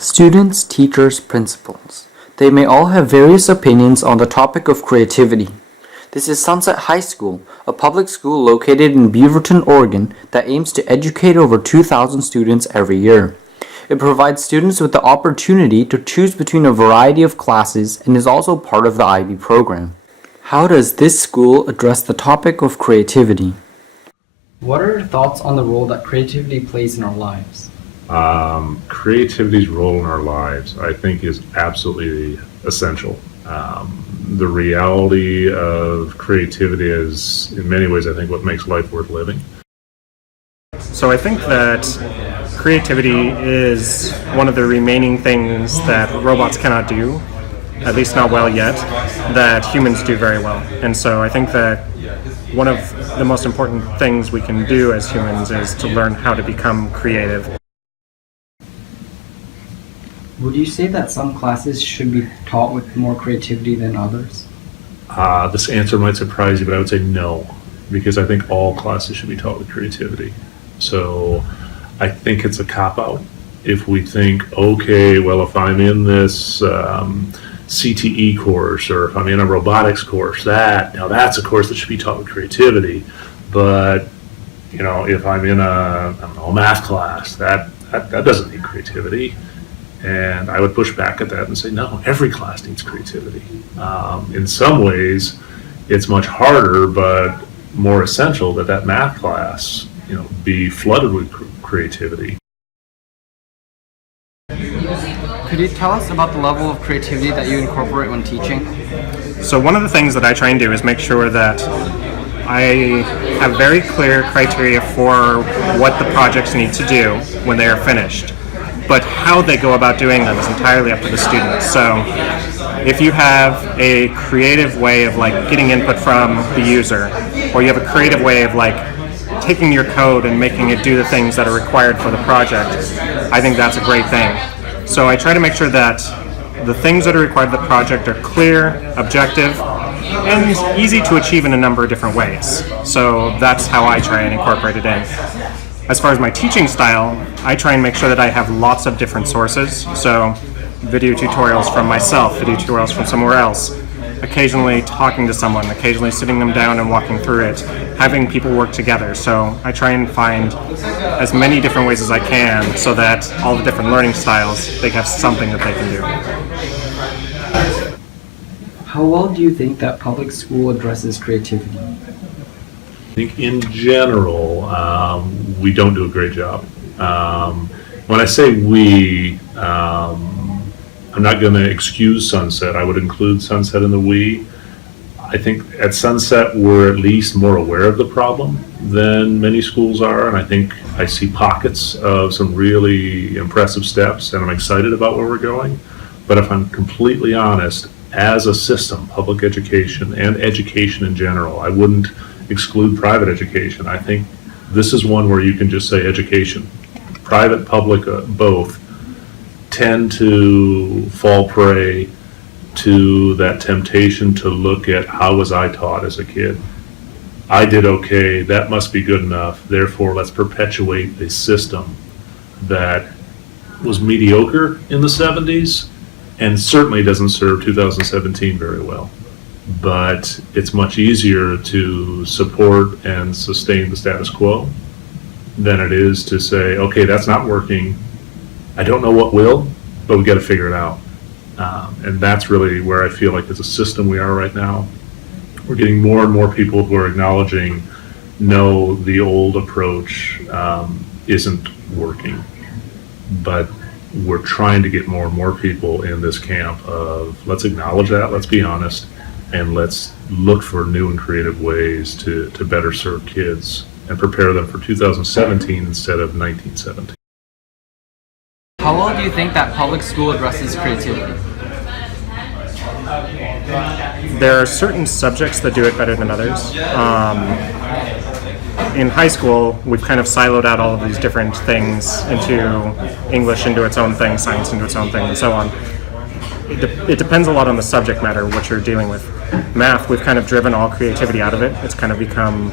Students, teachers, principals. They may all have various opinions on the topic of creativity. This is Sunset High School, a public school located in Beaverton, Oregon that aims to educate over 2,000 students every year. It provides students with the opportunity to choose between a variety of classes and is also part of the IB program. How does this school address the topic of creativity? What are your thoughts on the role that creativity plays in our lives? Creativity's role in our lives, I think, is absolutely essential. The reality of creativity is, in many ways, I think, what makes life worth living. So I think that creativity is one of the remaining things that robots cannot do, at least not well yet, that humans do very well. And so I think that one of the most important things we can do as humans is to learn how to become creative. Would you say that some classes should be taught with more creativity than others? This answer might surprise you, but I would say no, because I think all classes should be taught with creativity. So I think it's a cop-out if we think, okay, well, if I'm in this CTE course, or if I'm in a robotics course, that's a course that should be taught with creativity. But if I'm in a math class, that doesn't need creativity. And I would push back at that and say, no, every class needs creativity. In some ways, it's much harder, but more essential that math class, be flooded with creativity. Could you tell us about the level of creativity that you incorporate when teaching? So one of the things that I try and do is make sure that I have very clear criteria for what the projects need to do when they are finished. But how they go about doing them is entirely up to the students. So if you have a creative way of getting input from the user, or you have a creative way of taking your code and making it do the things that are required for the project, I think that's a great thing. So I try to make sure that the things that are required of the project are clear, objective, and easy to achieve in a number of different ways. So that's how I try and incorporate it in. As far as my teaching style, I try and make sure that I have lots of different sources. So video tutorials from myself, video tutorials from somewhere else, occasionally talking to someone, occasionally sitting them down and walking through it, having people work together. So I try and find as many different ways as I can so that all the different learning styles, they have something that they can do. How well do you think that public school addresses creativity? I think in general, we don't do a great job. When I say we, I'm not going to excuse Sunset. I would include Sunset in the we. I think at Sunset, we're at least more aware of the problem than many schools are, and I think I see pockets of some really impressive steps, and I'm excited about where we're going. But if I'm completely honest, as a system, public education and education in general, I wouldn't exclude private education. I think this is one where you can just say education. Private, public, both tend to fall prey to that temptation to look at how was I taught as a kid. I did okay, that must be good enough, therefore let's perpetuate a system that was mediocre in the 70s and certainly doesn't serve 2017 very well. But it's much easier to support and sustain the status quo than it is to say, okay, that's not working. I don't know what will, but we got to figure it out. And that's really where I feel like as a system we are right now. We're getting more and more people who are acknowledging, no, the old approach isn't working. But we're trying to get more and more people in this camp of let's acknowledge that, let's be honest, and let's look for new and creative ways to better serve kids and prepare them for 2017 instead of 1917. How well do you think that public school addresses creativity? There are certain subjects that do it better than others. In high school, we've kind of siloed out all of these different things into English into its own thing, science into its own thing, and so on. It depends a lot on the subject matter, what you're dealing with. Math, we've kind of driven all creativity out of it. It's kind of become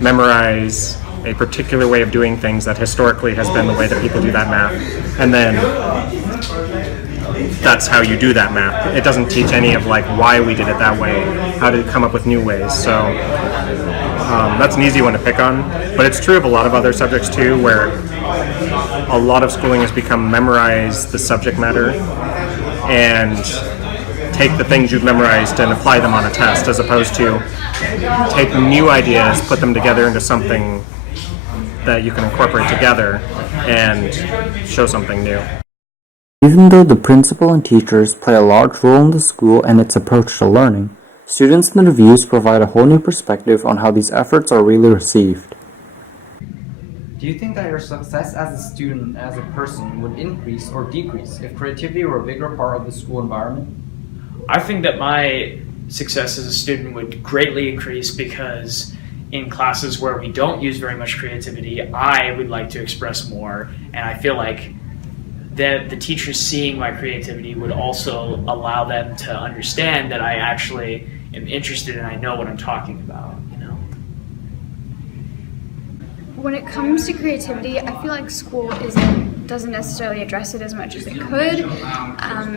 memorize, a particular way of doing things that historically has been the way that people do that math, and then that's how you do that math. It doesn't teach any of like why we did it that way, how to come up with new ways. So that's an easy one to pick on, but it's true of a lot of other subjects too, where a lot of schooling has become memorize the subject matter and take the things you've memorized and apply them on a test, as opposed to take new ideas, put them together into something that you can incorporate together and show something new. Even though the principal and teachers play a large role in the school and its approach to learning, students and the reviews provide a whole new perspective on how these efforts are really received. Do you think that your success as a student, as a person, would increase or decrease if creativity were a bigger part of the school environment? I think that my success as a student would greatly increase because in classes where we don't use very much creativity, I would like to express more, and I feel like that the teachers seeing my creativity would also allow them to understand that I actually am interested and I know what I'm talking about, you know? When it comes to creativity, I feel like school doesn't necessarily address it as much as it could,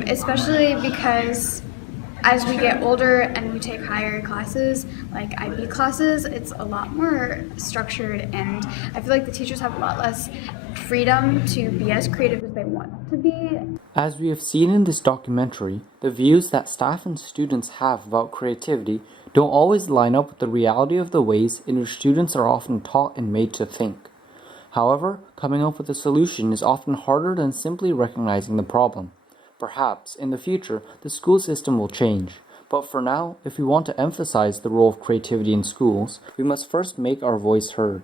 especially because as we get older and we take higher classes, like IB classes, it's a lot more structured, and I feel like the teachers have a lot less freedom to be as creative as they want to be. As we have seen in this documentary, the views that staff and students have about creativity don't always line up with the reality of the ways in which students are often taught and made to think. However, coming up with a solution is often harder than simply recognizing the problem. Perhaps, in the future, the school system will change. But for now, if we want to emphasize the role of creativity in schools, we must first make our voice heard.